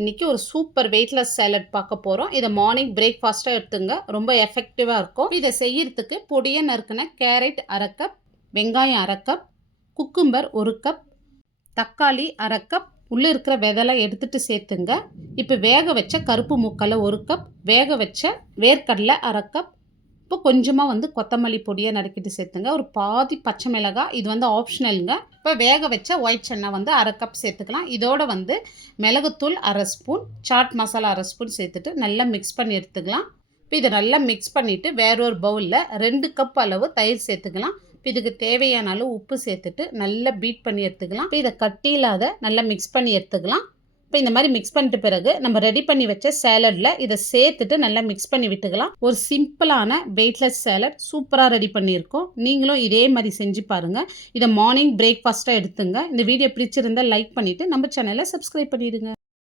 இன்றைக்கி ஒரு super weightless salad பார்க்க போகிறோம். இதை மார்னிங் பிரேக்ஃபாஸ்ட்டாக எடுத்துங்க, ரொம்ப எஃபெக்டிவாக இருக்கும். இதை செய்யறதுக்கு பொடியை நறுக்கின கேரட் அரை கப், வெங்காயம் அரை கப், குக்கும்பர் 1 கப், தக்காளி அரை கப், உள்ளே இருக்கிற விதலை எடுத்துகிட்டு சேர்த்துங்க. இப்போ வேக வச்ச கருப்பு மூக்கலை 1 கப், வேக வச்ச வேர்க்கடலை அரை கப், இப்போ கொஞ்சமாக கொத்தமல்லி பொடியை நறுக்கிட்டு சேர்த்துங்க. ஒரு பாதி பச்சை மிளகாய், இது ஆப்ஷனலுங்க. இப்போ வேக வச்ச ஒயிட் சன்னா அரை கப் சேர்த்துக்கலாம். இதோட மிளகுத்தூள் அரை ஸ்பூன், சாட் மசாலா அரை ஸ்பூன் சேர்த்துட்டு நல்லா மிக்ஸ் பண்ணி எடுத்துக்கலாம். இப்போ இதை நல்லா மிக்ஸ் பண்ணிவிட்டு வேறொரு பவுலில் 2 கப் அளவு தயிர் சேர்த்துக்கலாம். இப்போ இதுக்கு தேவையான அளவு உப்பு சேர்த்துட்டு நல்லா பீட் பண்ணி எடுத்துக்கலாம். இப்போ இதை கட்டி இல்லாத நல்லா மிக்ஸ் பண்ணி எடுத்துக்கலாம். இப்போ இந்த மாதிரி மிக்ஸ் பண்ணிட்ட பிறகு நம்ம ரெடி பண்ணி வச்ச சேலடில் இதை சேர்த்துட்டு நல்லா மிக்ஸ் பண்ணி விட்டுக்கலாம். ஒரு சிம்பிளான வெயிட்லெஸ் சேலட் சூப்பராக ரெடி பண்ணியிருக்கோம். நீங்களும் இதே மாதிரி செஞ்சு பாருங்கள். இதை மார்னிங் பிரேக்ஃபாஸ்ட்டாக எடுத்துங்க. இந்த வீடியோ பிடிச்சிருந்தால் லைக் பண்ணிவிட்டு நம்ம சேனலை சப்ஸ்கிரைப் பண்ணிடுங்க.